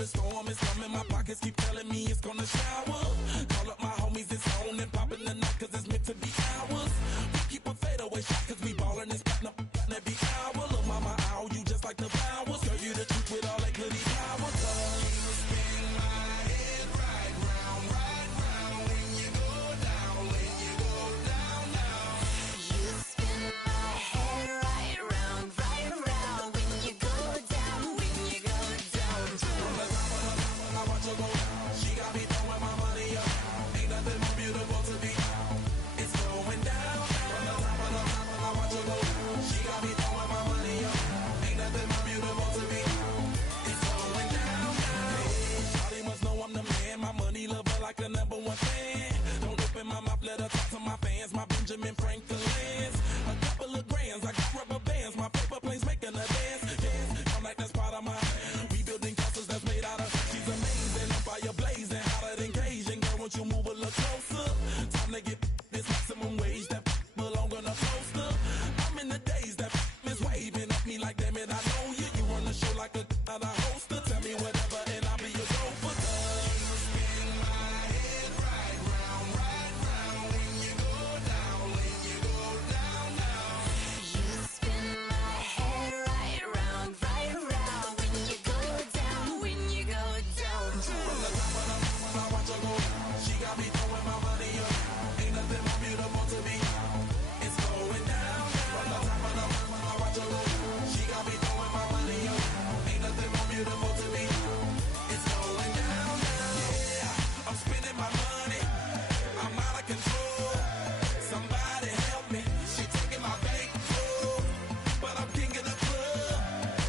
the storm is coming. My pockets keep telling me it's gonna shower. Call up my homies, it's on and popping the night, cause it's meant to be ours. We keep a fadeaway shot, cause we ballin' and spotting up every hour. Look, mama, ow, you just like the flowers. Girl, you the truth with all that goody power. You spin my head right round when you go down, when you go down, down. You spin my head right round when you go down, when you go down. From the top of I watch her go down. She got me throwing my money up. Ain't nothing more beautiful to me. It's going down. From the top of I watch her go down. She got me throwing my money up. Ain't nothing more beautiful to me. It's going down. Hey, Shawty must know I'm the man. My money lover like a #1 fan. Don't open my mouth, let her talk to my fans. My Benjamin Franklin's. A couple of grands, I got rubber bands. My paper planes making a dance. Dance. I'm like that's part of my. We building castles that's made out of. She's amazing, I'm fire blazing, hotter than Cajun. Girl, won't you move a little closer? Time to get this maximum wage that belong on a poster. I'm in the days that is waving at me like, damn it, I know you. You run the show like a hoster. Tell me whatever and I'll be your gopher. You spin my head right round when you go down, when you go down, down. You spin my head right round when you go down, when you go down. From the top of I watch her go down. She got me throwing my money up. Ain't nothing more beautiful to me. It's going down. From the top of I watch her go down. She got me throwing my money up. Ain't nothing more beautiful to me. It's going down. Yeah, I'm spending my money. I'm out of control. Somebody help me. She taking my bankroll, but I'm king of the club,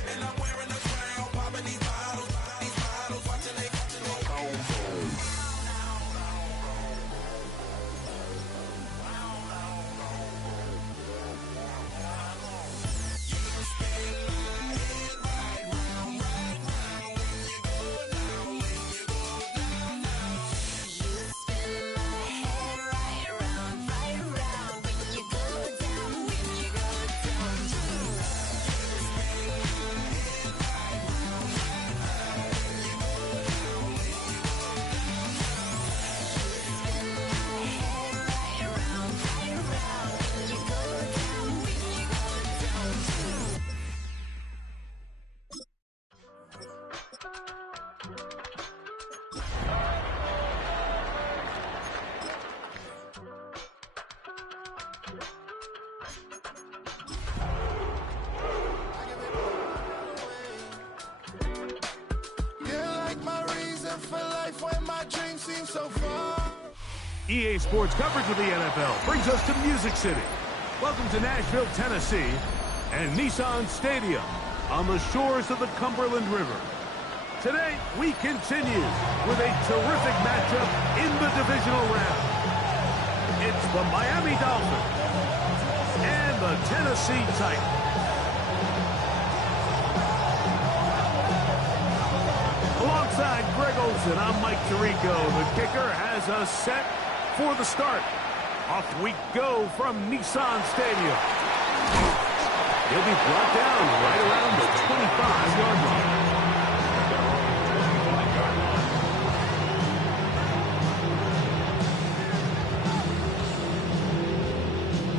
and I'm wearing a crown, popping these bottles, watching they go. You spin my head right round when you go down, when you go down. Right round when you go down, when you go down. You're like my reason for life when my dream seems so far. EA Sports coverage of the NFL brings us to Music City. Welcome to Nashville, Tennessee, and Nissan Stadium on the shores of the Cumberland River. Today, we continue with a terrific matchup in the divisional round. It's the Miami Dolphins and the Tennessee Titans. Alongside Greg Olsen, I'm Mike Tirico. The kicker has us set for the start. Off we go from Nissan Stadium. He'll be brought down right around the 25-yard line.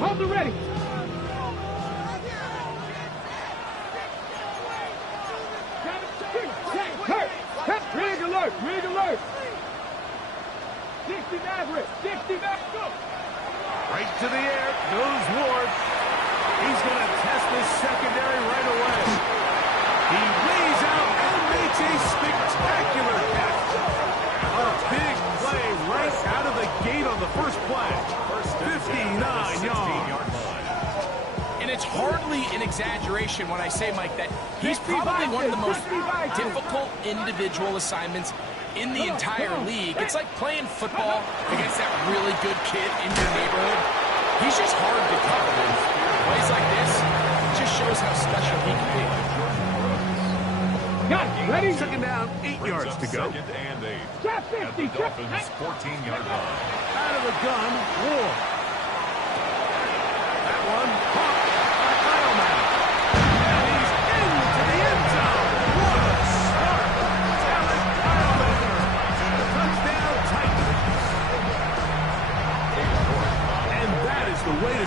Hold the ready. Rig alert, rig alert. 60 Maverick, 60 Maverick, go. Right to the air goes Ward. He's going to test this secondary right away. He lays out and makes a spectacular catch. A big play right out of the gate on the first play. 59 yards. And it's hardly an exaggeration when I say, Mike, that he's probably one of the most difficult individual assignments in the entire league. It's like playing football against that really good kid in your neighborhood. He's just hard to cover. And plays like this just shows how special he can be. Got it, ready? Second down, 8 yards to go. Second and 8. Trap 50, At the Dolphins' 14-yard line. Out of the gun, Ward. That one caught by Ironman. And he's into the end zone. What a start. Talent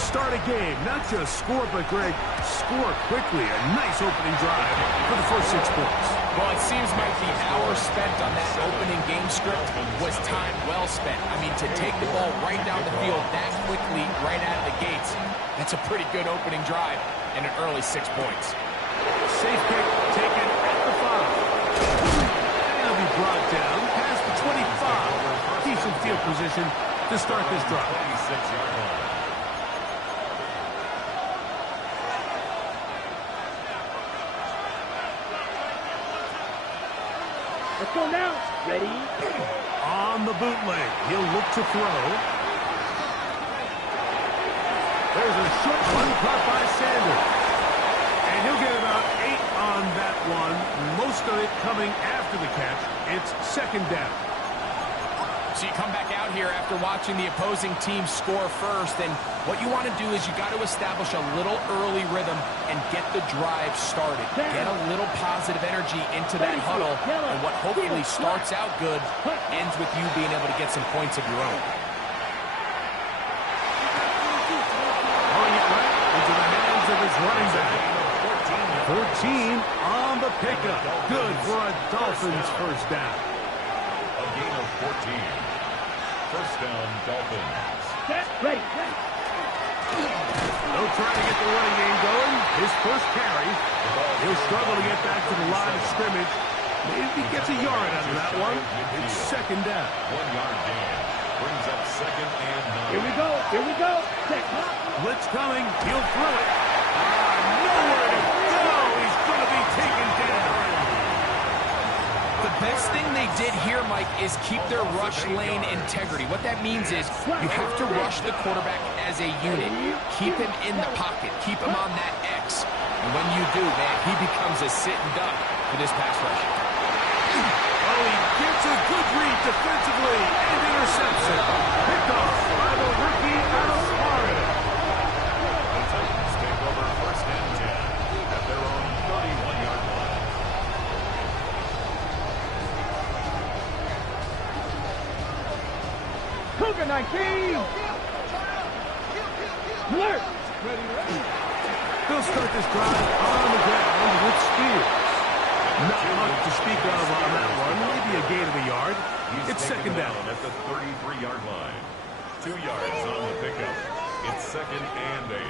start a game. Not just score, but, Greg, score quickly. A nice opening drive for the first 6 points. Well, it seems like the hour spent on that opening game script was time well spent. I mean, to take the ball right down the field that quickly, right out of the gates, that's a pretty good opening drive and an early 6 points. Safe pick taken at the 5. And he'll be brought down past the 25. Decent field position to start this drive. 26-yard line. Let's go now. Ready? On the bootleg, he'll look to throw. There's a short one caught by Sanders. And he'll get about 8 on that one. Most of it coming after the catch. It's second down. So you come back out here after watching the opposing team score first, and what you want to do is you got to establish a little early rhythm and get the drive started. Get a little positive energy into that huddle, and what hopefully starts out good ends with you being able to get some points of your own. Throwing it right into the hands of his running back. 14 on the pickup. Good for a Dolphins first down. A gain of 14. First down, Dolphins. Ready. They'll try to get the running game going. His first carry. He'll struggle to get back to the line of scrimmage. Maybe he gets a yard out of that one. It's second down. 1-yard gain. Brings up second and 9. Here we go. Check. Blitz coming. He'll throw it. Nowhere to go. He's going to be taken down. The best thing they did here, Mike, is keep their rush lane integrity. What that means is you have to rush the quarterback as a unit. Keep him in the pocket. Keep him on that X. And when you do, man, he becomes a sitting duck for this pass rush. Oh, he gets a good read defensively and intercepts it. Picked off by the rookie out of Florida. The Titans take over first and 10 at their own 31-yard line. Cougar 19. Alert. They'll start this drive on the ground with Spears. Not much to speak of on that one. Maybe a gain of a yard. It's second down. At the 33-yard line. 2 yards on the pickup. It's second and 8.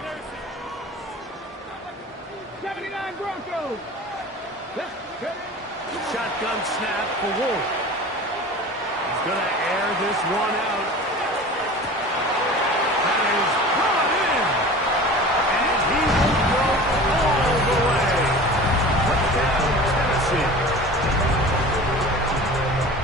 79 Broncos. Shotgun snap for Ward. He's going to air this one out. That is brought in. And he will go all the way. Touchdown, Tennessee.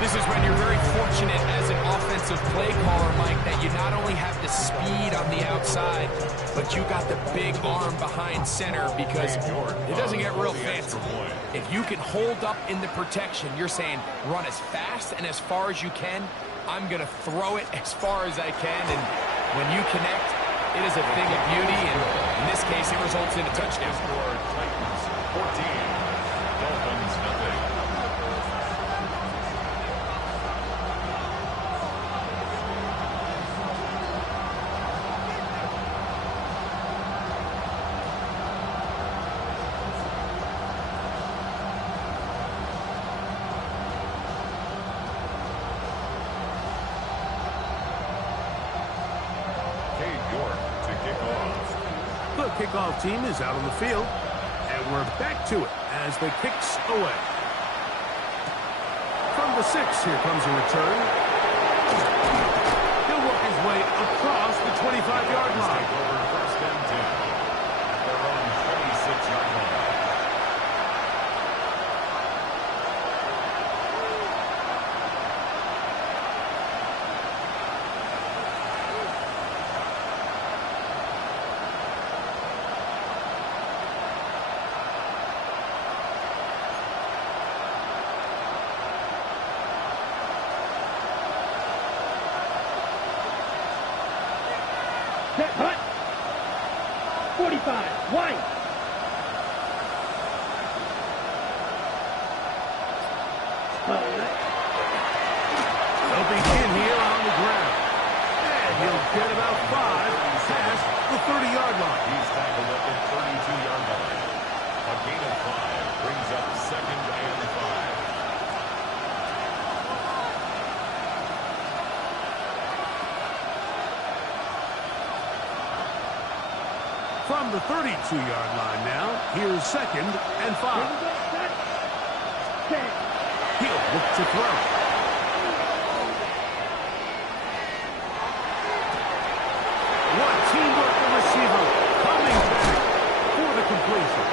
This is when you're very fortunate as an offensive play caller, Mike, that you not only have the speed on the outside, but you got the big arm behind center, because it doesn't get real fancy. If you can hold up in the protection, you're saying run as fast and as far as you can. I'm going to throw it as far as I can, and when you connect, it is a thing of beauty, and in this case, it results in a touchdown. Score Titans 14, Dolphins nothing. The kickoff team is out on the field, and we're back to it as the kicks away. From the 6, here comes a return. He'll work his way across the 25-yard line. Take over first and 10 at their own 26-yard line. Set. Hut. 45. White. They'll begin here on the ground. And he'll get about 5 past the 30-yard line. He's tackled at the 32-yard line. A gain of 5 brings up 2nd and 5. From the 32-yard line now, here's 2nd and 5. He'll look to throw. What teamwork the receiver coming back for the completion.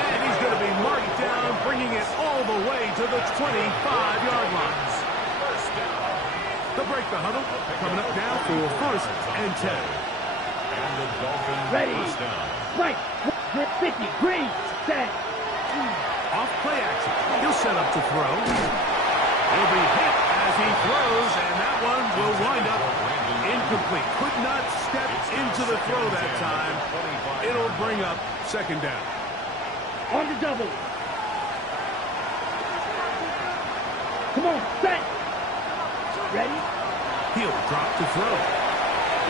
And he's going to be marked down, bringing it all the way to the 25-yard line. They'll break the huddle, coming up now for 1st and 10. And the Dolphins Ready. first down. Right. 50. Green. Set. Off play action. He'll set up to throw. He'll be hit as he throws, and that one will wind up incomplete. Could not step into the throw that time. It'll bring up 2nd down. On the double. Come on. Set. Ready. He'll drop to throw.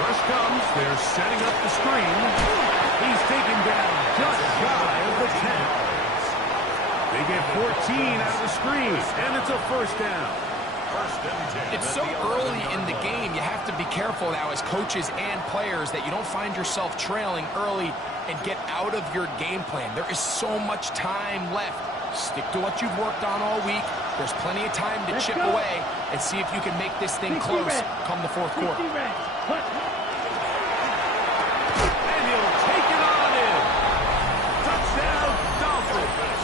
Rush comes. They're setting up the screen. He's taken down just shy of the 10. They get 14 out of the screen, and it's a 1st down. 1st and 10. It's so early in the game, you have to be careful now as coaches and players that you don't find yourself trailing early and get out of your game plan. There is so much time left. Stick to what you've worked on all week. There's plenty of time to chip away and see if you can make this thing close come the 4th quarter. And he'll take it on in. Touchdown, Dolphins.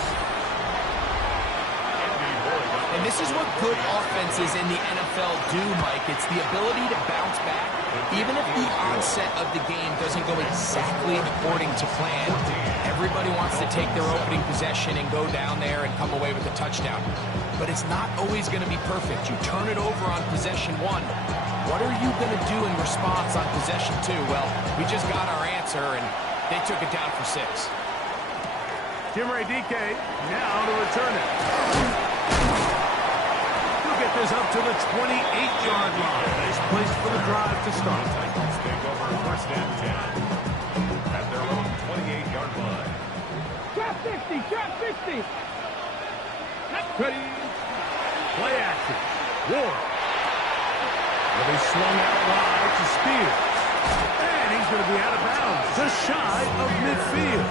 And this is what good offenses in the NFL do, Mike. It's the ability to bounce back. Even if the onset of the game doesn't go exactly according to plan, everybody wants to take their opening possession and go down there and come away with a touchdown. But it's not always going to be perfect. You turn it over on possession 1. What are you going to do in response on possession 2? Well, we just got our answer, and they took it down for 6. Jimmy DK now to return it. He'll get this up to the 28-yard line. Nice place for the drive to start. Titans take over 1st and 10 at their own 28-yard line. Drop 60. Drop 60. Ready. Play action. Ward. Will be swung out wide to Spears. And he's going to be out of bounds, just shy of midfield.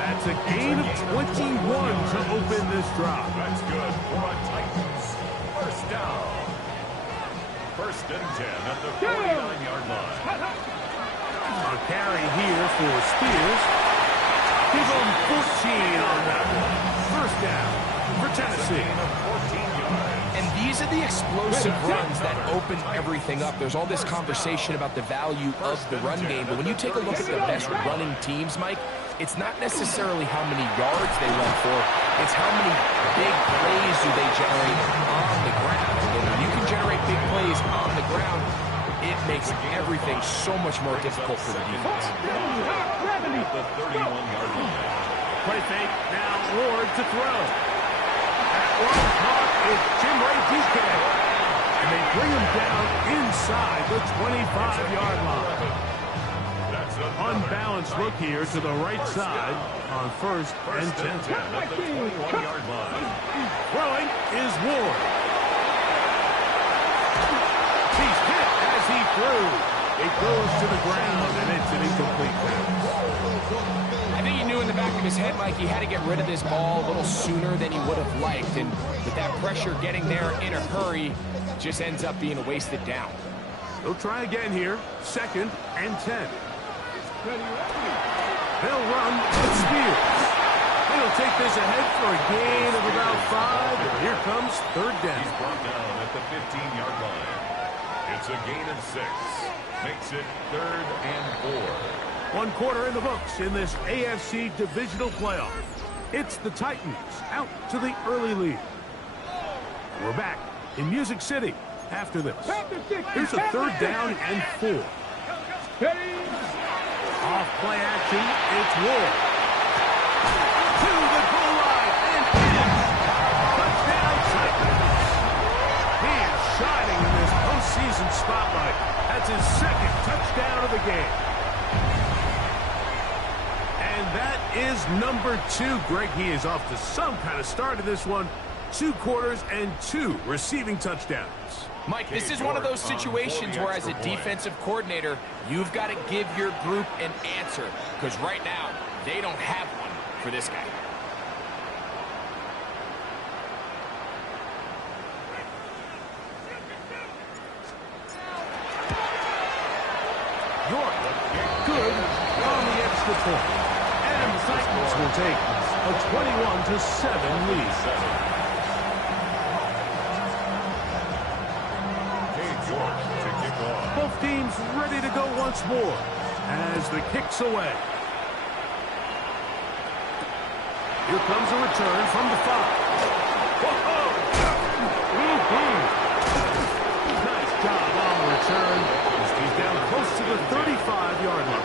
That's a gain of 21 to open this drive. That's good for a Titans. 1st down. 1st and 10 at the 49-yard line. A carry here for Spears. Give him 14 on that one. 1st down for Tennessee. And these are the explosive runs that open everything up. There's all this conversation about the value of the run game, but when you take a look at the best running teams, Mike, it's not necessarily how many yards they run for, it's how many big plays do they generate on the ground. And when you can generate big plays on the ground, it makes everything so much more difficult for the defense. The 31-yard line. Play fake, now Ward to throw. That one caught is Jimmy DK. And they bring him down inside the 25-yard line. Unbalanced look here to the right side on 1st and 10. At the 21-yard line. Throwing is Ward. He's hit as he threw. It goes to the ground, and it's an incomplete pass. I think he knew in the back of his head, Mike, he had to get rid of this ball a little sooner than he would have liked. And with that pressure getting there in a hurry, just ends up being a wasted down. They'll try again here. 2nd and 10. They'll run with Spears. He'll take this ahead for a gain of about 5. And here comes 3rd down. He's brought down at the 15-yard line. It's a gain of 6. Makes it 3rd and 4. 1 quarter in the books in this AFC divisional playoff. It's the Titans out to the early lead. We're back in Music City after this. Here's a 3rd down and 4. Off play action, it's Ward. To the goal line and in. Touchdown Titans. He is shining in this postseason spotlight. That's his 2nd touchdown of the game. is number 2. Greg, he is off to some kind of start in this one. 2 quarters and 2 receiving touchdowns. Mike, this is one of those situations where as a defensive coordinator, you've got to give your group an answer, because right now, they don't have one for this guy. York, good on the extra point. And the Titans will take a 21-7 lead. Both teams ready to go once more as the kick's away. Here comes a return from the 5. Nice job on the return. He's down close to the 35-yard line.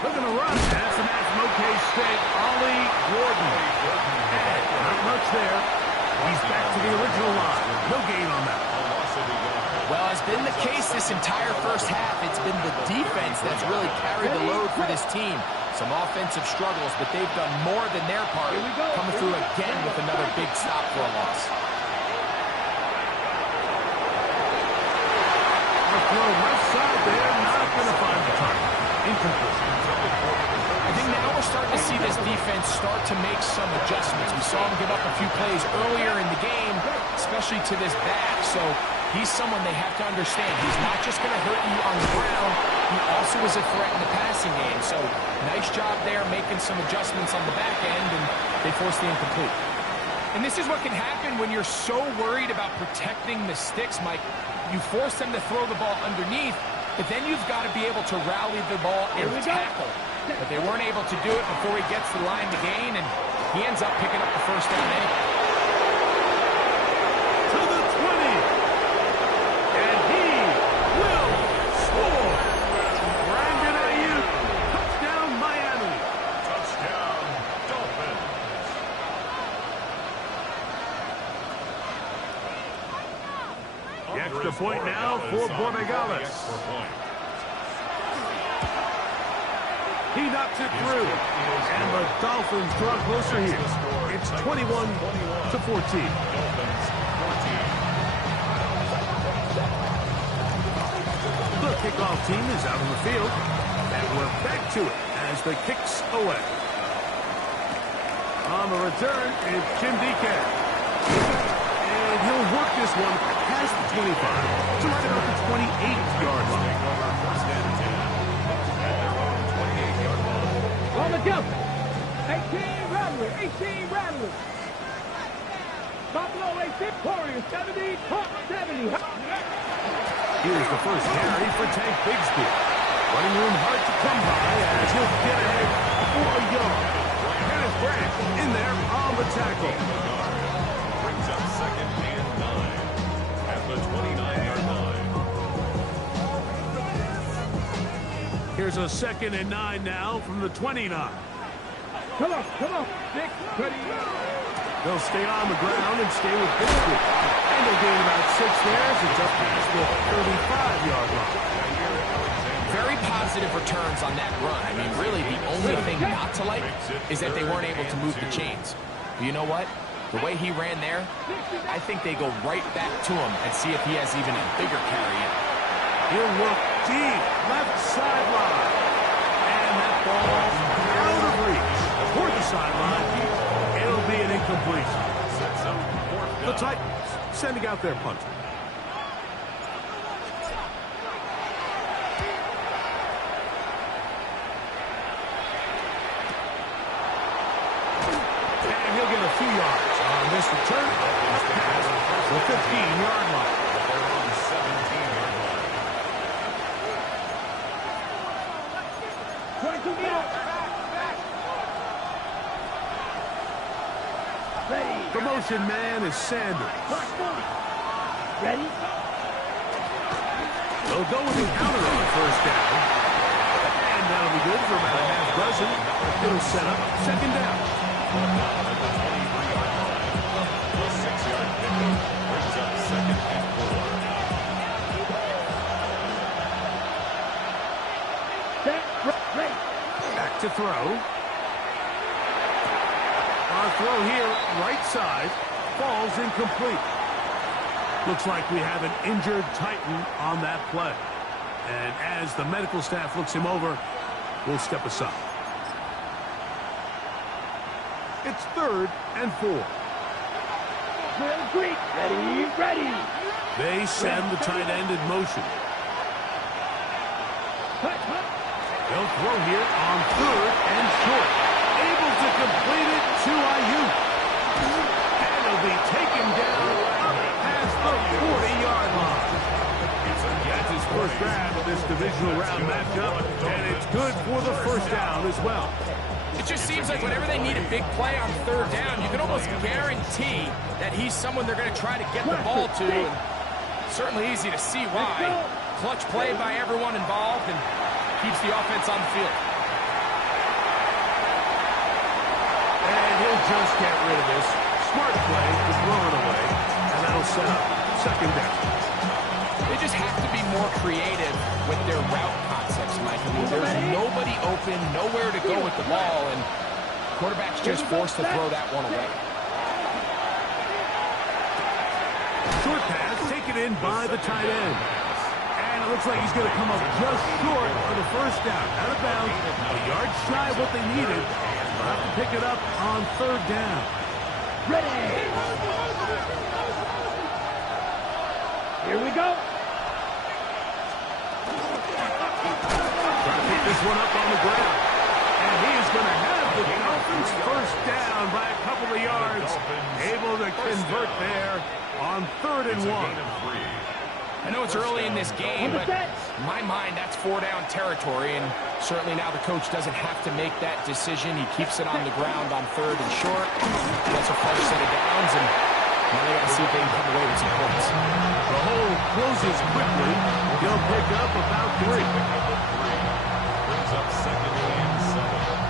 Looking to run. That's an out from OK State. Ollie Gordon. And not much there. He's back to the original line. No gain on that. Well, as been the case this entire first half, it's been the defense that's really carried the load for this team. Some offensive struggles, but they've done more than their part, coming through again with another big stop for a loss. Throw left side there, not going to find the target. Incomplete. I think now we're starting to see this defense start to make some adjustments. We saw him give up a few plays earlier in the game, especially to this back. So he's someone they have to understand. He's not just going to hurt you on the ground. He also is a threat in the passing game. So nice job there making some adjustments on the back end, and they forced the incomplete. And this is what can happen when you're so worried about protecting the sticks, Mike. You force them to throw the ball underneath, but then you've got to be able to rally the ball and tackle. But they weren't able to do it before he gets the line to gain, and he ends up picking up the first down anyway. To the 20. And he will score. Brandon Ayuk. Touchdown, Miami. Touchdown, Dolphins. The extra point now for Borregales. He knocks it through. And the Dolphins draw closer here. It's 21-14. The kickoff team is out on the field. And we're back to it as the kick's away. On the return, it's Jim Deacon. And he'll work this one past the 25 to right about the 28-yard line. On the jump. 18 Rattlers. 18 Rattlers. Buffalo 86 Warriors 70. Hawk 70. Here's the first carry for Tank Bigsby. Running room hard to come by as he'll get ahead for a yard. Kenneth Branch in there on the tackle. Brings up 2nd and 9 at the 29-yard line. Here's a 2nd and 9 now from the 29. Come on. 6. Ready. They'll stay on the ground and stay with Bigsby. And they'll gain about 6 there as it's up past the 35-yard line. Very positive returns on that run. I mean, really, the only thing not to like is that they weren't able to move the chains. But you know what? The way he ran there, I think they go right back to him and see if he has even a bigger carry in. He'll look deep, left sideline. And that ball out of reach. Toward the sideline, it'll be an incompletion. The Titans sending out their punter. And he'll get a few yards on this return. Past the 15-yard line. They're on the 17-yard line. 22 minutes. Ready. The motion man is Sanders. Mark 1. Ready. They'll go with the counter on first down. And that'll be good for about a half dozen. It'll set up second down. The 6-yard pickup brings up second and 4. Set. Ready. Back to throw. Our throw here, right side, falls incomplete. Looks like we have an injured Titan on that play. And as the medical staff looks him over, we'll step aside. It's 3rd and 4. Ready, ready. They send the tight end in motion. They'll throw here on 3rd and short. Able to complete it to Ayuk. And he'll be taken down up past the 40-yard line. That's his first grab of this divisional round matchup, and it's good for the first down as well. It just seems like whenever they need a big play on 3rd down, you can almost guarantee that he's someone they're going to try to get the ball to. And certainly easy to see why. Clutch play by everyone involved and keeps the offense on the field. And he'll just get rid of this. Smart play to throw it away, and that'll set up second down. They just have to be more creative with their route concepts, Mike. I mean, there's nobody open, nowhere to go with the ball, and quarterback's just forced to throw that one away. Short pass taken in by the tight end. And it looks like he's going to come up just short of the first down. Out of bounds, a yard shy of what they needed. They'll have to pick it up on 3rd down. Ready. Here we go. Trying to pick this one up on the ground. And he is going to have the Dolphins first down by a couple of yards. Able to convert there on 3rd and 1. I know it's early in this game, but in my mind, that's 4-down territory, and certainly now the coach doesn't have to make that decision. He keeps it on the ground on 3rd and short. Gets a fresh set of downs, and now they got to see if they can come away with some points. The hole closes quickly. He'll pick up about 3. Brings up second and 7.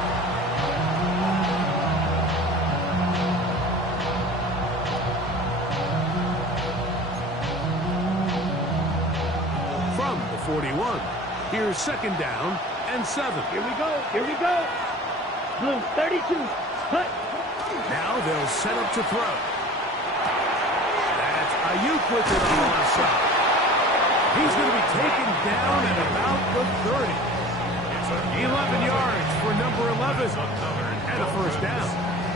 From the 41, here's second down and 7. Here we go. Here we go. Blue 32. Hut. Now they'll set up to throw. That's Ayuk with it on the left side. He's going to be taken down at about the 30. 11 yards for number 11. And a first down.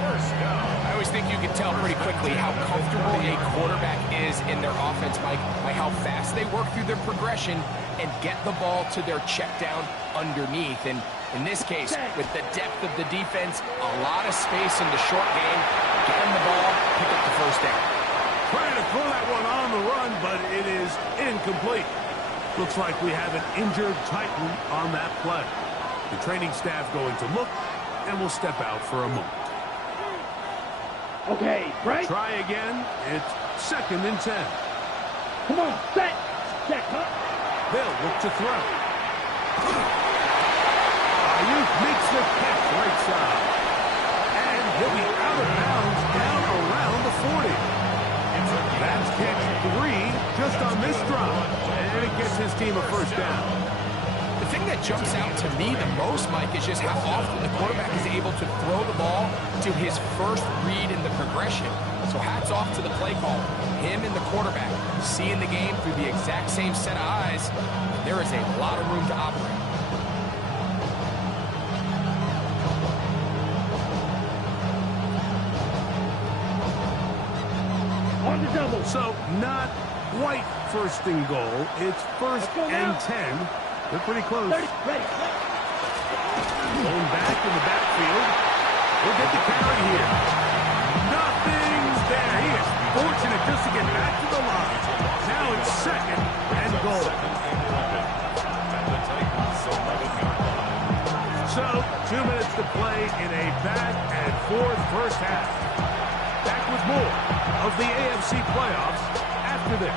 I always think you can tell pretty quickly how comfortable a quarterback is in their offense, Mike, by how fast they work through their progression and get the ball to their check down underneath. And in this case, with the depth of the defense, a lot of space in the short game, get them the ball, pick up the first down. Trying to throw that one on the run, but it is incomplete. Looks like we have an injured Titan on that play. The training staff going to look, and we'll step out for a moment. Okay, right. Try again. It's 2nd and 10. Come on, set. Check, huh? They'll look to throw. Ayuk makes the catch right side. And he'll be out of bounds down around the 40. That's catch 3 just on this drop. And it gets his team a first down. The thing that jumps out to me the most, Mike, is just how often the quarterback is able to throw the ball to his first read in the progression. So hats off to the play caller. Him and the quarterback seeing the game through the exact same set of eyes. There is a lot of room to operate. On the double. So not quite first and goal. It's 1st and 10. They're pretty close. 30, ready. Going back in the backfield. We'll get the carry here. Nothing's there. He is fortunate just to get back to the line. Now it's 2nd and goal. So 2 minutes to play in a back and forth first half. Back with more of the AFC playoffs after this.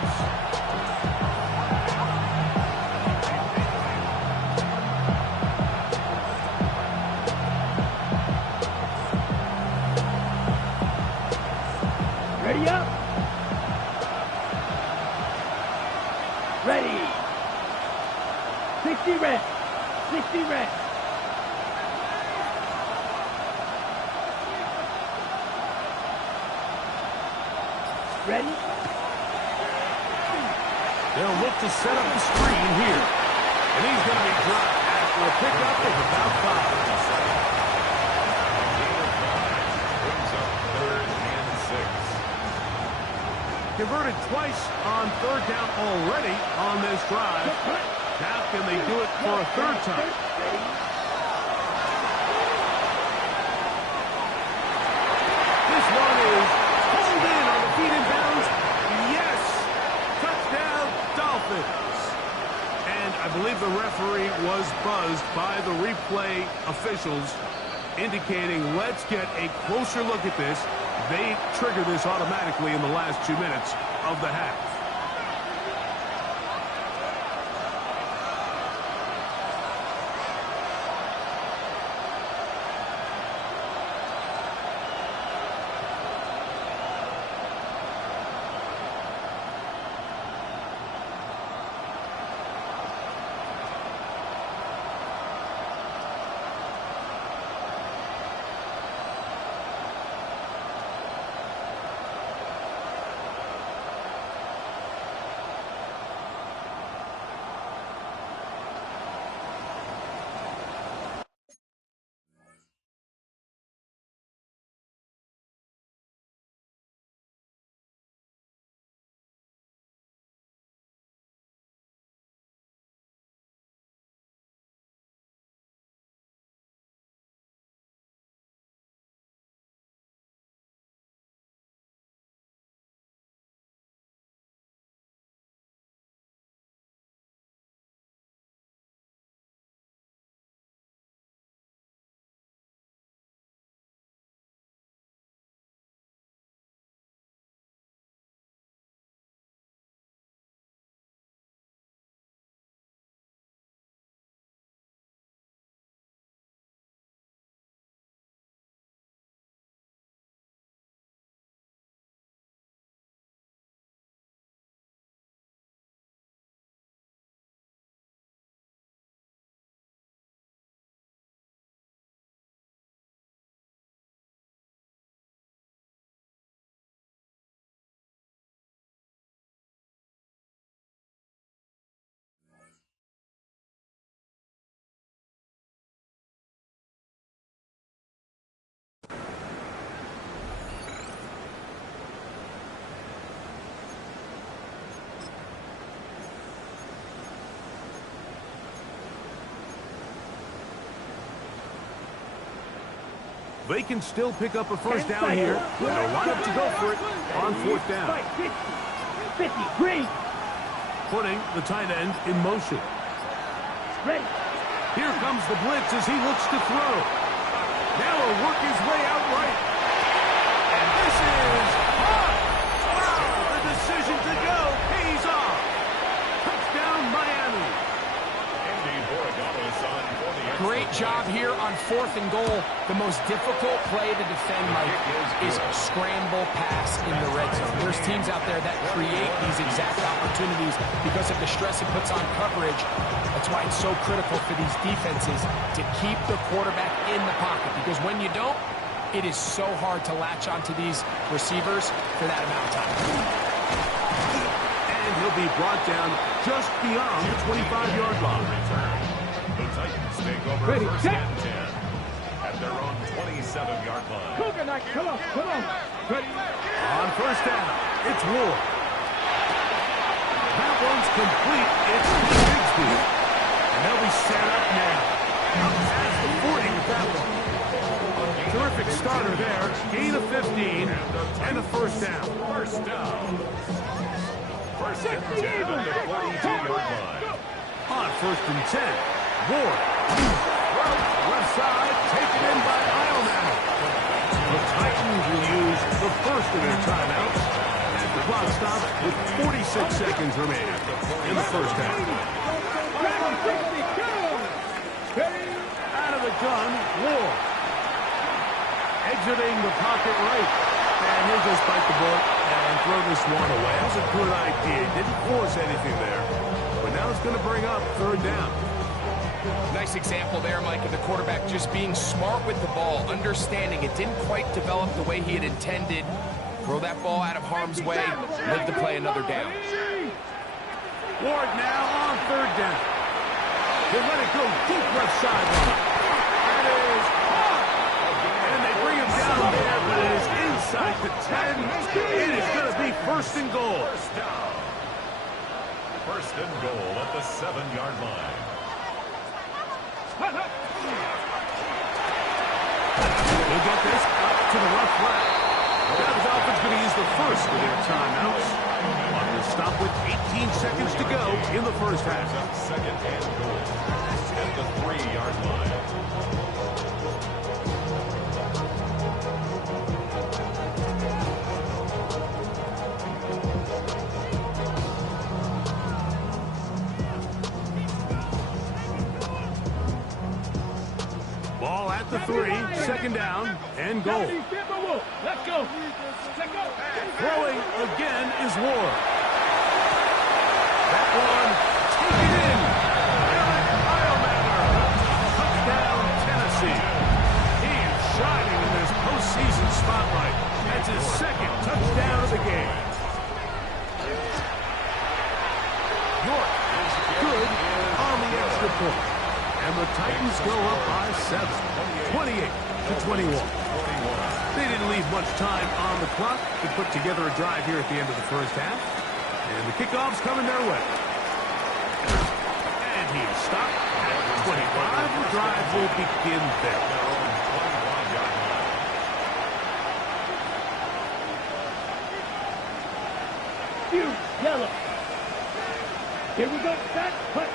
Ready? They'll look to set up the screen here. And he's going to be dropped after a pickup of about 5. Brings up 3rd and 6. Converted twice on 3rd down already on this drive. Now can they do it for a 3rd time? This one is pulled in on the feet in bounds. Yes! Touchdown, Dolphins. And I believe the referee was buzzed by the replay officials, indicating let's get a closer look at this. They trigger this automatically in the last 2 minutes of the half. They can still pick up a 1st down here. And they'll line up to go for it on 4th down. 53. Putting the tight end in motion. Ready. Here comes the blitz as he looks to throw. Now he'll work his way out right. And this is hot. The decision to go pays off. Touchdown, Miami. Andy Borregales on for the extra Great job point. here on 4th and goal. The most difficult play to defend, Mike, is scramble pass in the red zone. There's teams out there that create these exact opportunities because of the stress it puts on coverage. That's why it's so critical for these defenses to keep the quarterback in the pocket, because when you don't, it is so hard to latch onto these receivers for that amount of time. And he'll be brought down just beyond the 25-yard line. The Titans take over Ready, 1st set. and 10 at their own 27-yard line. Cougar night. Come on. Ready. On 1st down, it's Ward. That one's complete. It's Bigsby. And they'll be set up now. Up past the 40 with that one. Terrific starter there. Gain of 15 and a 1st down. 1st down. 1st and 10 on the 42-yard line. On 1st and 10, Ward. Left side, taken in by Ileman. The Titans will use the first of their timeouts. And the clock stops with 46 seconds remaining in the 1st half. Out of the gun, Ward. Exiting the pocket right. And he'll just bite the bullet and throw this one away. That was a good idea. Didn't force anything there. But now it's going to bring up 3rd down. Nice example there, Mike, of the quarterback just being smart with the ball, understanding it didn't quite develop the way he had intended. Throw that ball out of harm's way, live to play another down. Ward now on third down. They let it go deep left sideline. That is caught. And they bring him down there, but it is inside the 10. It is going to be first and goal. First and goal at the 7-yard line. We'll get this up to the left flat. That Dolphins going to use the first of their timeouts. On the stop with 18 seconds to go in the first half. Second and goal at the 3-yard line. Ball at the 3, second down, and goal. Let's go. Throwing again is Ward. That one taken in. Eric Heilmatter. Touchdown, Tennessee. He is shining in this postseason spotlight. That's his second touchdown of the game. York is good on the extra point. And the Titans go up by 7, 28-21. They didn't leave much time on the clock to put together a drive here at the end of the first half. And the kickoff's coming their way. And he is stopped at 25. The drive will begin there. Yellow. Here we go. Set. Put.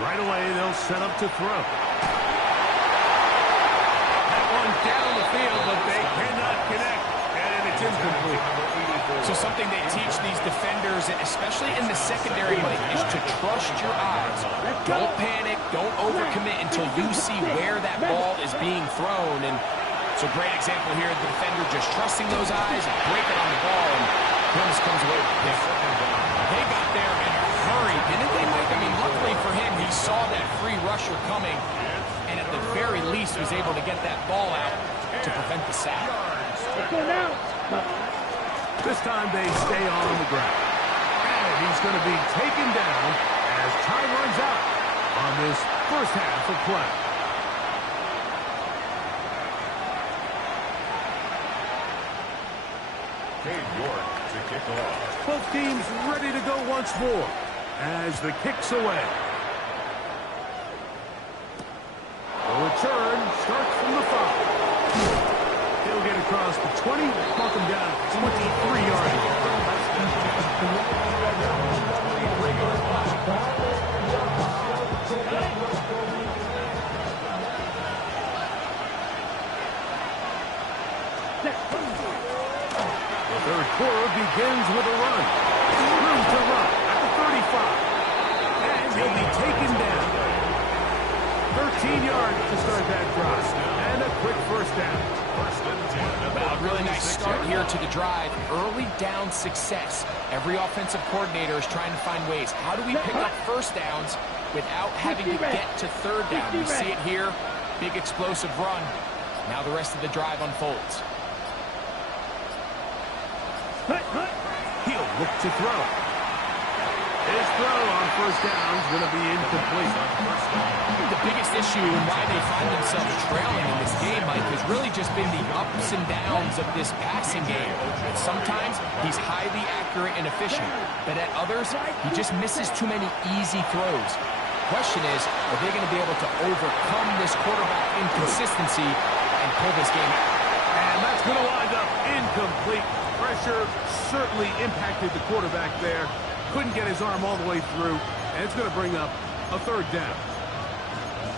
Right away, they'll set up to throw. That one down the field, but they cannot connect. And it's incomplete. So something they teach these defenders, especially in the secondary, Mike, is to trust your eyes. Don't panic. Don't overcommit until you see where that ball is being thrown. And it's a great example here. The defender just trusting those eyes and breaking on the ball. And Holmes comes away with a pick. They got there in a hurry, didn't they, Mike? I mean, luckily for him, he saw that free rusher coming, and at the very least was able to get that ball out to prevent the sack. Let's go now. This time they stay on the ground. And he's going to be taken down as time runs out on this first half of play. York to kick off. Both teams ready to go once more as the kick's away. The return starts from the 5. He'll get across the 20, mark him down at the 23-yard Third quarter begins with a run. Room to run at the 35. And he'll be taken down. 13 yards to start that drive. And a quick first down. A really nice start here to the drive. Early down success. Every offensive coordinator is trying to find ways. How do we pick up first downs without having to get to third down? We see it here. Big explosive run. Now the rest of the drive unfolds. He'll look to throw. His throw on first down is going to be incomplete. The biggest issue and why they find themselves trailing in this game, Mike, has really just been the ups and downs of this passing game. Sometimes he's highly accurate and efficient, but at others, he just misses too many easy throws. Question is, are they going to be able to overcome this quarterback inconsistency and pull this game out? And that's going to wind up incomplete. Pressure certainly impacted the quarterback there. Couldn't get his arm all the way through, and it's going to bring up a third down.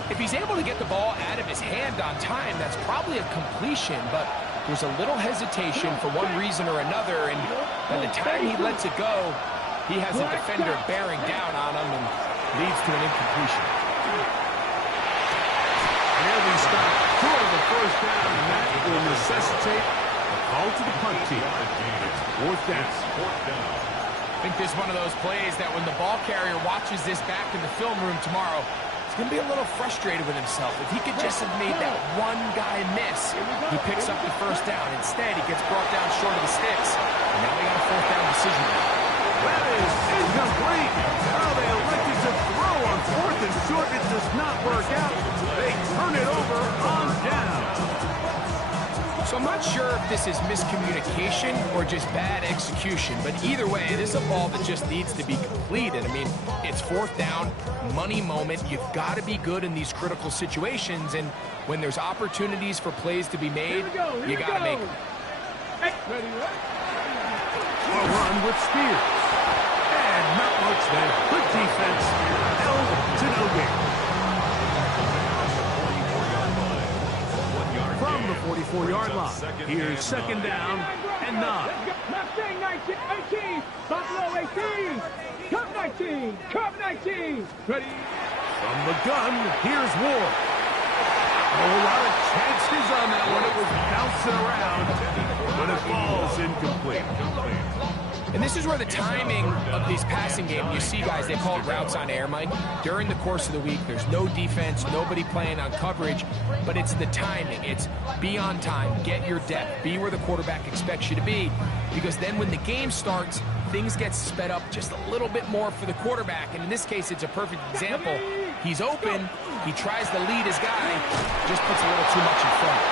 If he's able to get the ball out of his hand on time, that's probably a completion, but there's a little hesitation for one reason or another, and by the time he lets it go, he has a defender bearing down on him and leads to an incompletion. And he'll be stopped short of the first down, and that will necessitate a call to the punt team. It's fourth down. I think this is one of those plays that when the ball carrier watches this back in the film room tomorrow, it's going to be a little frustrated with himself. If he could just have made that one guy miss, he picks up the first down. Instead, he gets brought down short of the sticks. And now they got a fourth down decision. That is incomplete. Well, they elected to throw on fourth and short. It does not work out. They turn it over on down. So I'm not sure if this is miscommunication or just bad execution, but either way, this is a ball that just needs to be completed. I mean, it's fourth down, money moment. You've got to be good in these critical situations, and when there's opportunities for plays to be made, you got to make them. A run with Spears. And not much there. Good defense. Held to no gain. From the 44-yard line, here's second down and 9. Mustang 19, 18, Buffalo 18, Cup 19, Cup 19. Ready? From the gun, here's Ward. A lot of chances on that one. It was bouncing around, but it falls incomplete. And this is where the timing of these passing games, you see guys, they call it routes on air, Mike. During the course of the week, there's no defense, nobody playing on coverage, but it's the timing. It's be on time, get your depth, be where the quarterback expects you to be, because then when the game starts, things get sped up just a little bit more for the quarterback. And in this case, it's a perfect example. He's open, he tries to lead his guy, just puts a little too much in front.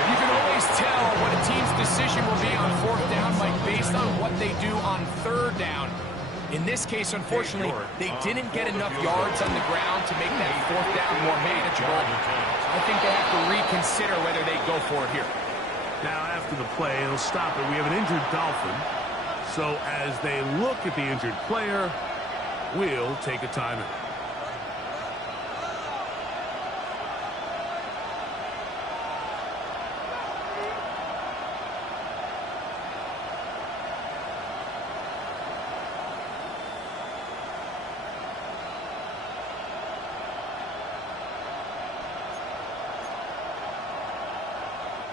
You can always tell what a team's decision will be on fourth down, Mike, based on what they do on third down. In this case, unfortunately, they didn't get enough yards on the ground to make that fourth down more manageable. I think they have to reconsider whether they go for it here. Now, after the play, it'll stop it. We have an injured Dolphin. So as they look at the injured player, we'll take a timeout.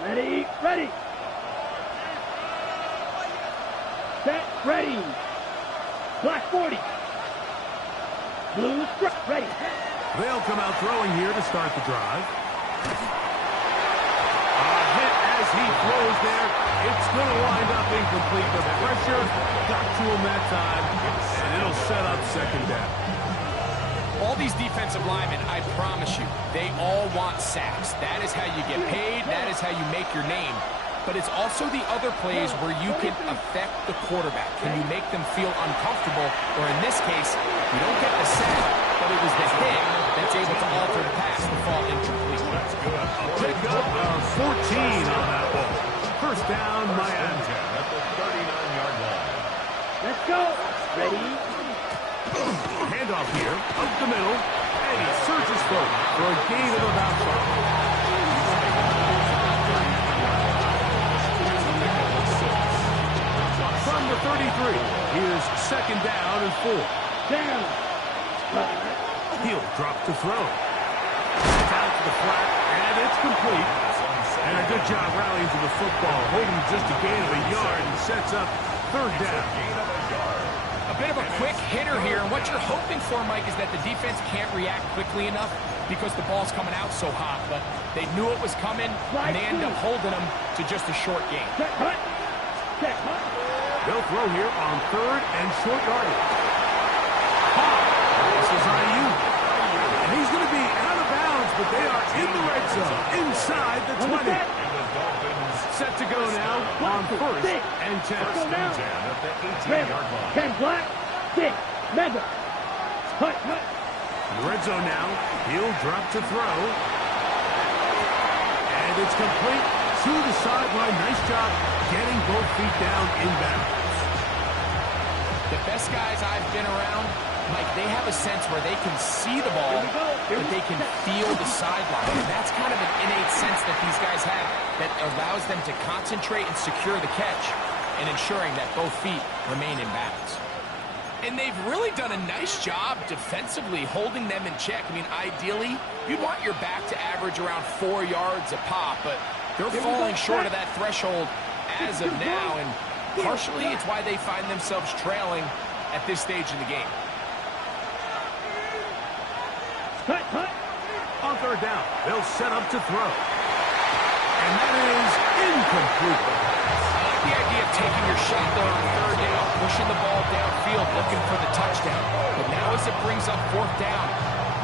Ready, ready. Set, ready. Black 40. Blue strip, ready. They'll come out throwing here to start the drive. A hit as he throws there. It's going to wind up incomplete. The pressure got to him that time, and it'll set up second down. All these defensive linemen, I promise you, they all want sacks. That is how you get paid. That is how you make your name. But it's also the other plays where you can affect the quarterback. Can you make them feel uncomfortable? Or in this case, you don't get the sack, but it was the hit that's able to alter the pass to fall incomplete. Pick up 14 on that ball. First down, Miami. At the 39-yard line. Let's go. Ready. Handoff here, up the middle, and he surges forward for a gain of about 5. From the 33, here's second down and 4. Down. He'll drop to throw. Down to the flat, and it's complete. And a good job rallying to the football, holding just a gain of a yard and sets up third down. A bit of a quick hitter here, and what you're hoping for, Mike, is that the defense can't react quickly enough because the ball's coming out so hot, but they knew it was coming, and they end up holding them to just a short game. Set, hut. Set, hut. They'll throw here on third and short yardage. This is IU. And he's going to be out of bounds, but they are in the red zone, inside the 20. Set to go now on first and 10. Red, 10 black, 6, mega. Hut, hut. In the red zone now, he'll drop to throw. And it's complete to the sideline. Nice job getting both feet down in bounds. The best guys I've been around, Mike, they have a sense where they can see the ball, but they can feel the sideline. And that's kind of an innate sense that these guys have that allows them to concentrate and secure the catch and ensuring that both feet remain in bounds. And they've really done a nice job defensively holding them in check. I mean, ideally, you'd want your back to average around 4 yards a pop, but they're falling short of that threshold as of now, and partially it's why they find themselves trailing at this stage in the game. Hut, hut. third down. They'll set up to throw. And that is incomplete. The idea of taking your shot there on third down, pushing the ball downfield, looking for the touchdown. But now as it brings up fourth down,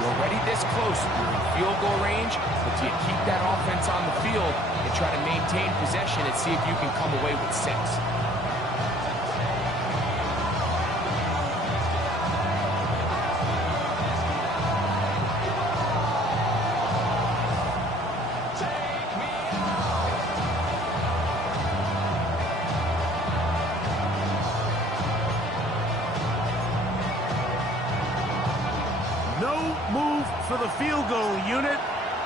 you're already this close. You're in field goal range, but do you keep that offense on the field and try to maintain possession and see if you can come away with 6? No move for the field goal unit.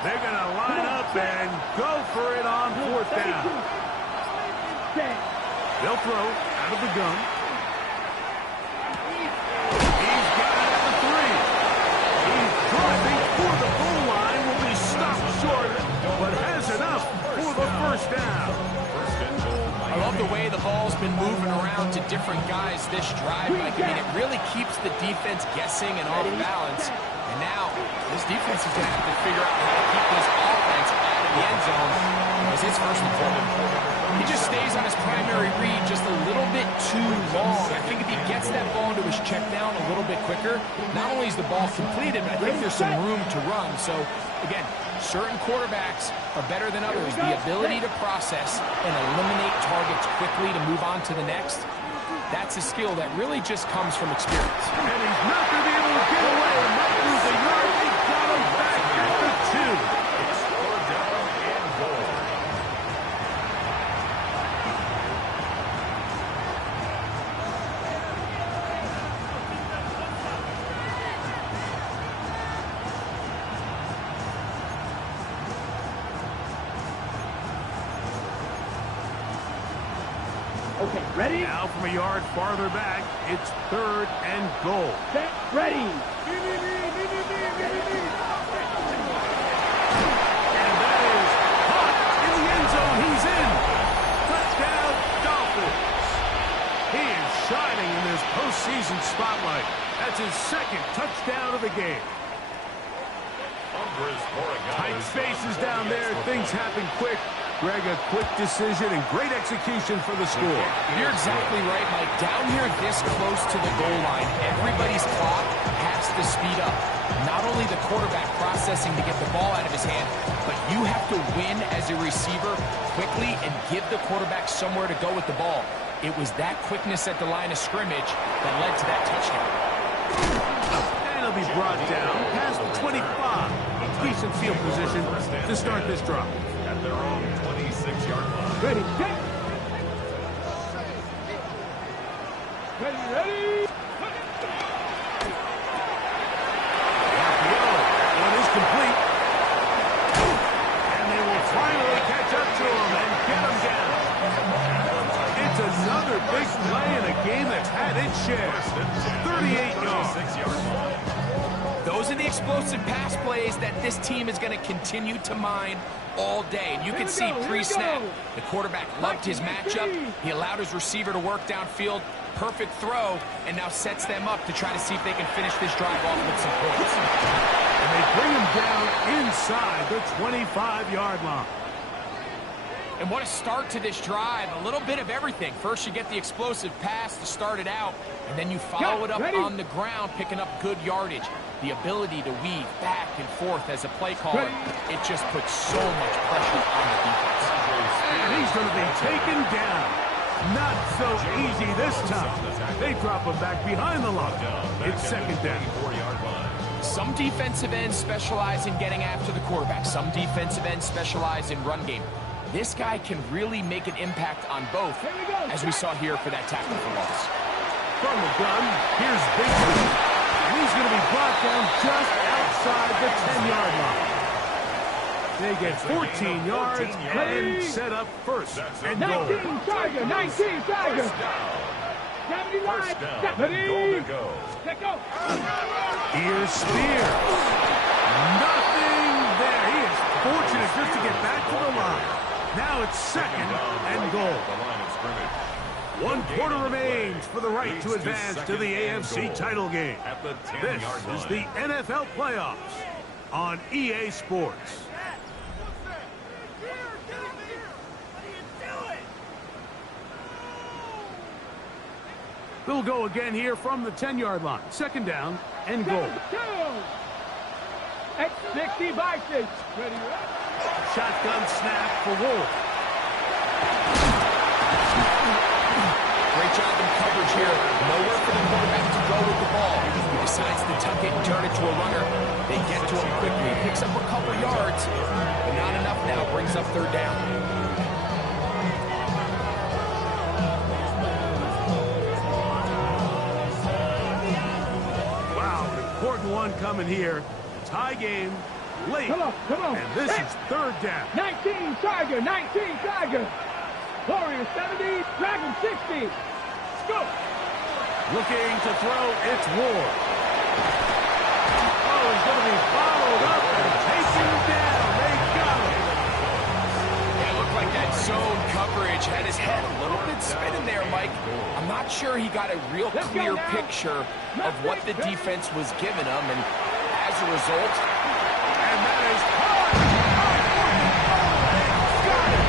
They're going to line up and go for it on fourth down. They'll throw out of the gun. He's got it at the 3. He's driving for the goal line. Will be stopped short, but has enough for the first down. I love the way the ball's been moving around to different guys this drive, Mike. I mean, it really keeps the defense guessing and off balance. And now, this defense is going to have to figure out how to keep this offense out of the end zone as it's first and 10. He just stays on his primary read just a little bit too long. I think if he gets that ball into his check down a little bit quicker, not only is the ball completed, but I think there's some room to run. So, again, certain quarterbacks are better than others. The ability to process and eliminate targets quickly to move on to the next, that's a skill that really just comes from experience. And he's not going to be able to get away. Might lose a yard. They got him back at the 2. It's 4th down and goal. Okay, ready? Now from a yard farther back, it's 3rd and goal. Set, ready. And that is caught in the end zone. He's in. Touchdown, Dolphins. He is shining in this postseason spotlight. That's his 2nd touchdown of the game. Tight spaces down there. Things happen quick. Greg, a quick decision and great execution for the score. You're exactly right, Mike. Down here this close to the goal line, everybody's clock has to speed up. Not only the quarterback processing to get the ball out of his hand, but you have to win as a receiver quickly and give the quarterback somewhere to go with the ball. It was that quickness at the line of scrimmage that led to that touchdown. And he'll be brought down past the 25. Decent field position to start this drive. At their own 26-yard line. Ready, set. Ready. One is complete. And they will finally catch up to him and get him down. It's another big play in a game that's had its share. 38 yards. Those are the explosive pass plays that this team is going to continue to mine all day. And you can see pre-snap, the quarterback loved his matchup. He allowed his receiver to work downfield. Perfect throw, and now sets them up to try to see if they can finish this drive off with some points. And they bring him down inside the 25-yard line. And what a start to this drive. A little bit of everything. First, you get the explosive pass to start it out, and then you follow it up on the ground, picking up good yardage. The ability to weave back and forth as a play caller, it just puts so much pressure on the defense. And he's going to be taken down. Not so easy this time. They drop him back behind the line. It's 2nd down. Some defensive ends specialize in getting after the quarterback. Some defensive ends specialize in run game. This guy can really make an impact on both, as we saw here for that tackle for loss. From the gun, here's Big Blue. He's going to be brought down just outside the 10-yard line. They get 14 yards and set up 1st and goal. 19 Tiger, 19 Tiger. 79, ready. Let go. Here's Spears. Nothing there. He is fortunate just to get back to the line. Now it's 2nd and goal. 1 quarter remains for the right to advance to the AFC title game. This is the NFL playoffs. on EA Sports. They'll go again here from the 10-yard line. Second down and goal. X60 Vikings. Shotgun snap for Wolf. Great job in coverage here. Nowhere for the quarterback to go with the ball. He decides to tuck it and turn it to a runner. They get to him quickly. Picks up a couple yards, but not enough now. Brings up third down. Important one coming here. Tie game late. Come on. And this is third down. 19 Tiger. Warrior 70, Dragon 60. Let's go. Looking to throw, it's Ward. Oh, he's going to be followed up and taken down. They got him. It looked like that zone coverage had his head a little bit spinning there, Mike. I'm not sure he got a real clear picture of what the defense was giving him, and as a result, and that is hard. Got it.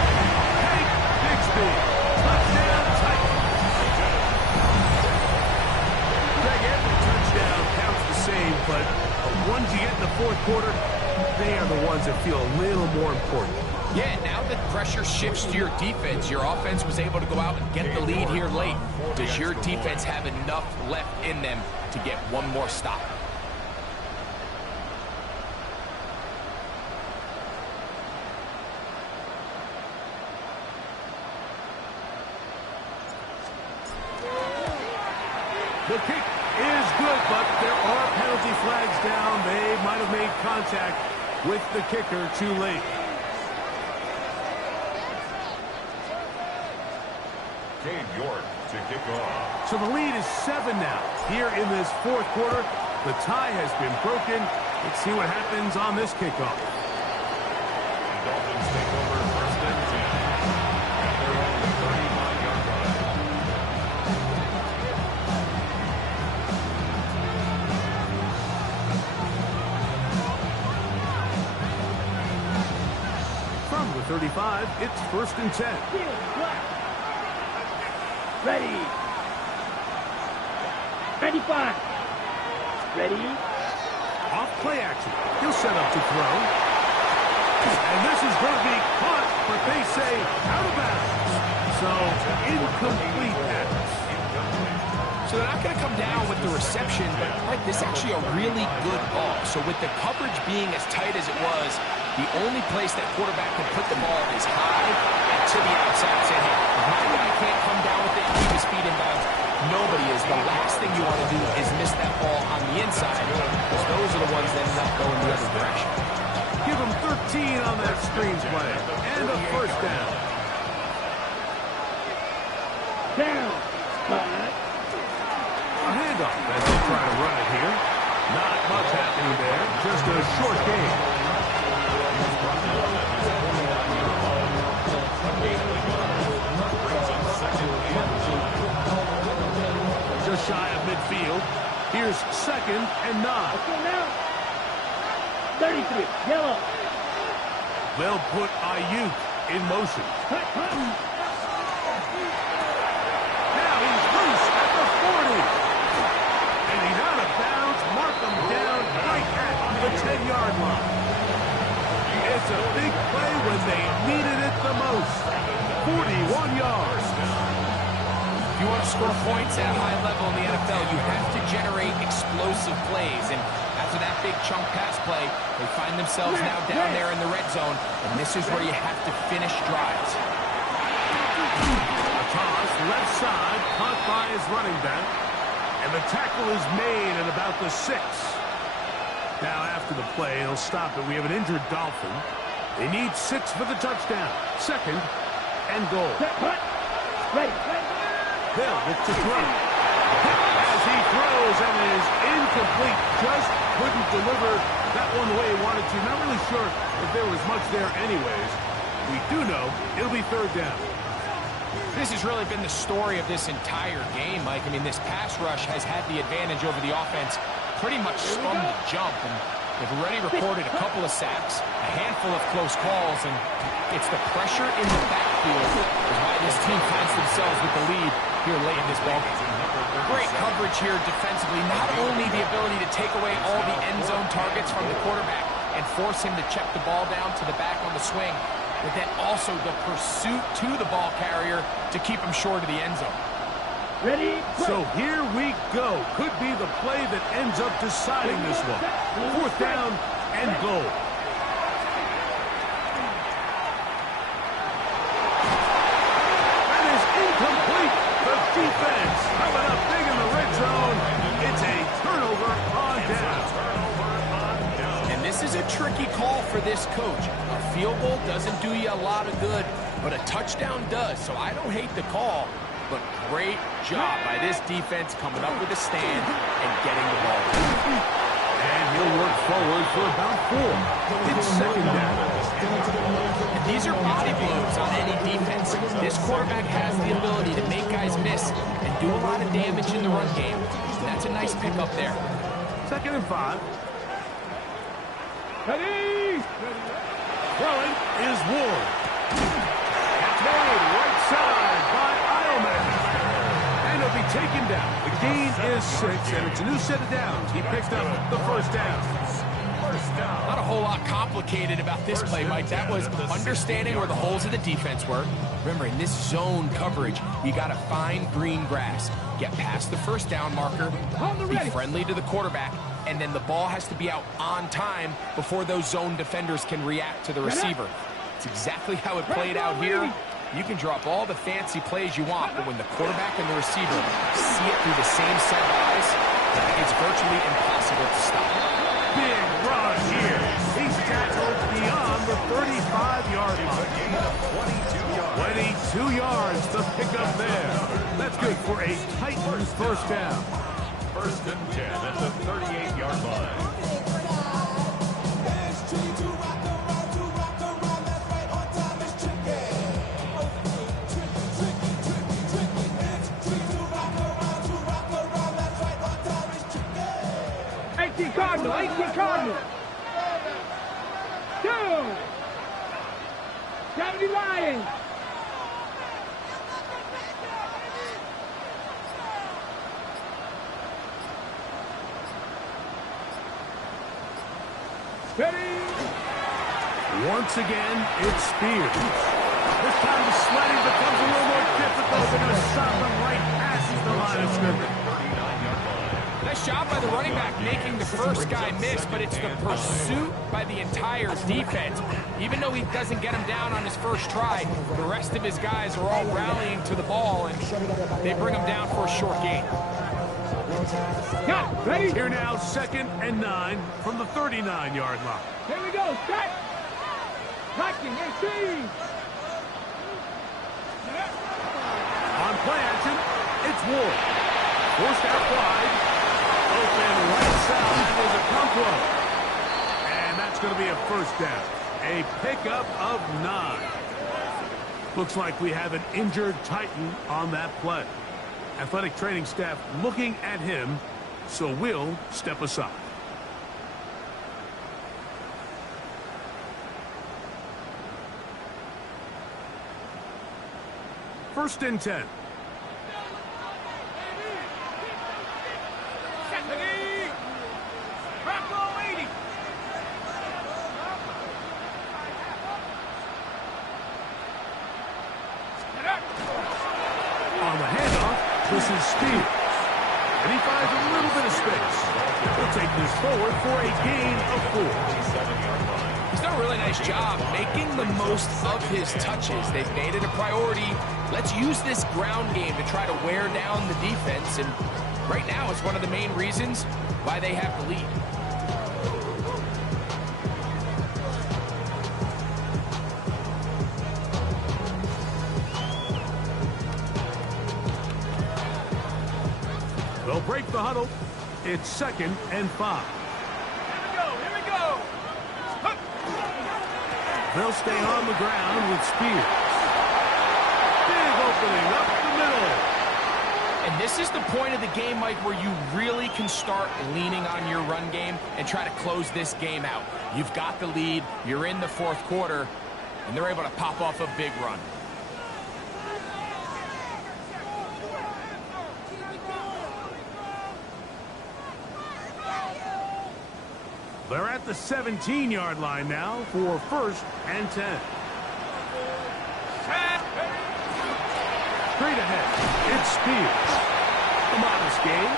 Hank Bixby. Touchdown, Titans. Greg, every touchdown counts the same, but the ones you get in the fourth quarter, they are the ones that feel a little more important. yeah, now that pressure shifts to your defense, your offense was able to go out and get the lead here late. Does your defense have enough left in them to get one more stop? The kick is good, but there are penalty flags down. They might have made contact with the kicker too late. Cade York to kick off. So the lead is 7 now. Here in this fourth quarter, the tie has been broken. Let's see what happens on this kickoff. The Dolphins take over first and 10. At their own 39-yard line. From the 35, it's first and 10. Ready. 95. Ready. Off play action. He'll set up to throw. And this is going to be caught, but they say out of bounds. So, incomplete pass. So they're not going to come down with the reception, but Mike, this is actually a really good ball. So with the coverage being as tight as it was, the only place that quarterback can put the ball is high and to the outside. Say, hey, if my guy can't come down with it and keep his feet in bounds, nobody is. The last thing you want to do is miss that ball on the inside, because those are the ones that end up going the other direction. Give him 13 on that screenplay. And a first down. Down. A handoff as they try to run it here. Not much happening there. Just a short game. Just shy of midfield. Here's second and 9. Let's go now. 33. Yellow. They'll put Ayuk in motion. Now he's loose at the 40. And he's out of bounds. Mark him down right at the 10-yard line. It's a big play when they needed it the most. 41 yards. If you want to score points at a high level in the NFL, you have to generate explosive plays. And after that big chunk pass play, they find themselves now down there in the red zone. And this is where you have to finish drives. A toss left side, caught by his running back. And the tackle is made at about the 6. Now after the play, he'll stop it. We have an injured Dolphin. They need 6 for the touchdown. Second and goal. Ready. Hill look to throw. As he throws and is incomplete. Just couldn't deliver that one the way he wanted to. Not really sure if there was much there anyways. We do know it'll be third down. This has really been the story of this entire game, Mike. I mean, this pass rush has had the advantage over the offense pretty much from the jump. And They've already recorded a couple of sacks, a handful of close calls, and it's the pressure in the backfield is why this team finds themselves with the lead here late in this ballgame. Great coverage here defensively. Not only the ability to take away all the end zone targets from the quarterback and force him to check the ball down to the back on the swing, but then also the pursuit to the ball carrier to keep him short of the end zone. Ready? So here we go. Could be the play that ends up deciding this one. 4th down and goal. That is incomplete. The defense coming up big in the red zone. It's a turnover on down. And this is a tricky call for this coach. A field goal doesn't do you a lot of good, but a touchdown does. So I don't hate the call. But great job by this defense coming up with a stand and getting the ball. And he'll work forward for about 4. It's 2nd down. And these are body blows on any defense. This quarterback has the ability to make guys miss and do a lot of damage in the run game. And that's a nice pickup there. 2nd and 5. Ready? Throwing is Ward. It's made right side by and he'll be taken down. The gain is 6, and it's a new set of downs. He picked up the 1st down. Not a whole lot complicated about this play, Mike. That was understanding where the holes of the defense were. Remember, in this zone coverage, you got to find green grass, get past the 1st down marker, be friendly to the quarterback, and then the ball has to be out on time before those zone defenders can react to the receiver. It's exactly how it played out here. You can drop all the fancy plays you want, but when the quarterback and the receiver see it through the same set of eyes, it's virtually impossible to stop. Big run here. He's tackled beyond the 35-yard line. 22 yards to pick up there. That's good for a Titans 1st down. 1st and 10 at the 38-yard line. Cardinal, 18 Cardinal. 2. 70 Lions. Ready? Once again, it's Spears. This time the sledding becomes a little more difficult. They're going to stop him right past the line of scrimmage. Nice job by the running back making the first guy miss, but it's the pursuit by the entire defense. Even though he doesn't get him down on his first try, the rest of his guys are all rallying to the ball, and they bring him down for a short gain. Got it. Ready? Here now, 2nd and 9 from the 39-yard line. Here we go. Set. Blocking, 18. On play action, it's Ward. Forced out wide. Open right side was a pump run. And that's going to be a 1st down. A pickup of 9. Looks like we have an injured Titan on that play. Athletic training staff looking at him, so we'll step aside. First and 10. On the handoff, this is Spears. And he finds a little bit of space. He'll take this forward for a gain of 4. He's done a really nice job making the most of his touches. They've made it a priority. Let's use this ground game to try to wear down the defense. And right now, it's one of the main reasons why they have the lead. They'll break the huddle. It's 2nd and 5. Here we go. They'll stay on the ground with Spears. Big opening up the middle. And this is the point of the game, Mike, where you really can start leaning on your run game and try to close this game out. You've got the lead, you're in the fourth quarter, and they're able to pop off a big run. They're at the 17-yard line now for 1st and 10. Straight ahead, it's Spears. A modest gain,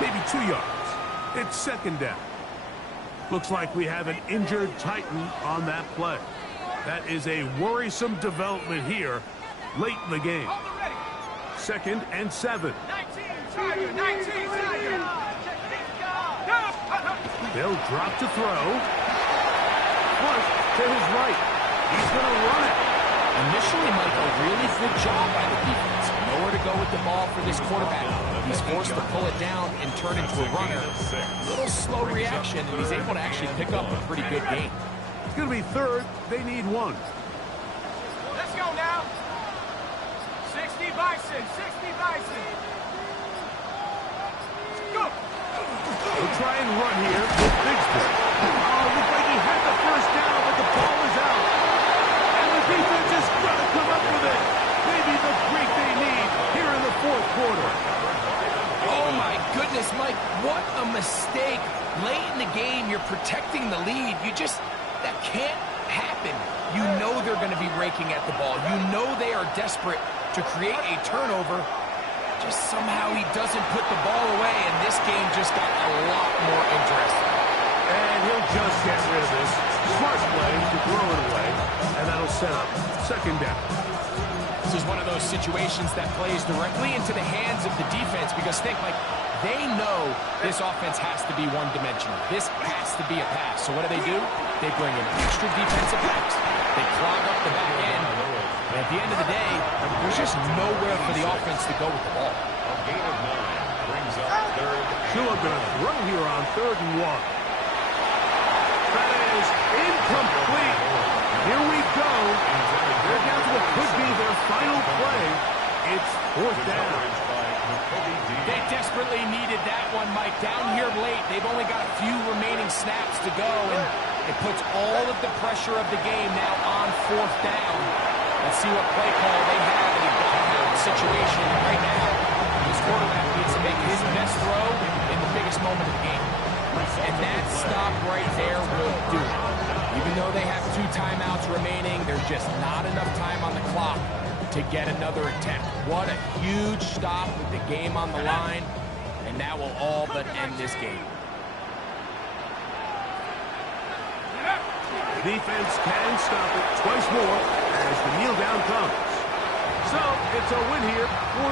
maybe 2 yards. It's 2nd down. Looks like we have an injured Titan on that play. That is a worrisome development here late in the game. 2nd and 7. They'll drop to throw. Flush to his right. He's going to run it. Initially, Mike, a really good job by the defense. Nowhere to go with the ball for this quarterback. He's forced to pull it down and turn into a runner. A little slow reaction, and he's able to actually pick up a pretty good gain. It's going to be 3rd. They need 1. Let's go now. 60 Bison, 60 Bison. Go. We'll try and run here with Bigsby. Oh, looks like he had the 1st down, but the ball is out. And the defense is going to come up with it. Maybe the break they need here in the 4th quarter. Oh, my goodness, Mike, what a mistake. Late in the game, you're protecting the lead. That can't happen. You know they're going to be raking at the ball. You know they are desperate to create a turnover. Just somehow he doesn't put the ball away, and this game just got a lot more interesting. And he'll just get rid of this. Smart play to throw it away, and that'll set up 2nd down. This is one of those situations that plays directly into the hands of the defense because they know this offense has to be one-dimensional. This has to be a pass. So what do? They bring in extra defensive backs. They clog up the back end. And at the end of the day, there's just nowhere for the offense to go with the ball. A gain of 9 brings up 3rd. Shula going to throw here on 3rd and 1. That is incomplete. Here we go. They're down to what could be their final play. It's 4th down. They desperately needed that one, Mike. Down here late, they've only got a few remaining snaps to go, and it puts all of the pressure of the game now on 4th down. Let's see what play call they have in a down situation. Right now, this quarterback needs to make his best throw in the biggest moment of the game. And that stop right there will do it. Even though they have 2 timeouts remaining, there's just not enough time on the clock to get another attempt. What a huge stop with the game on the line, and that will all but end this game. The defense can stop it twice more as the kneel down comes. So it's a win here for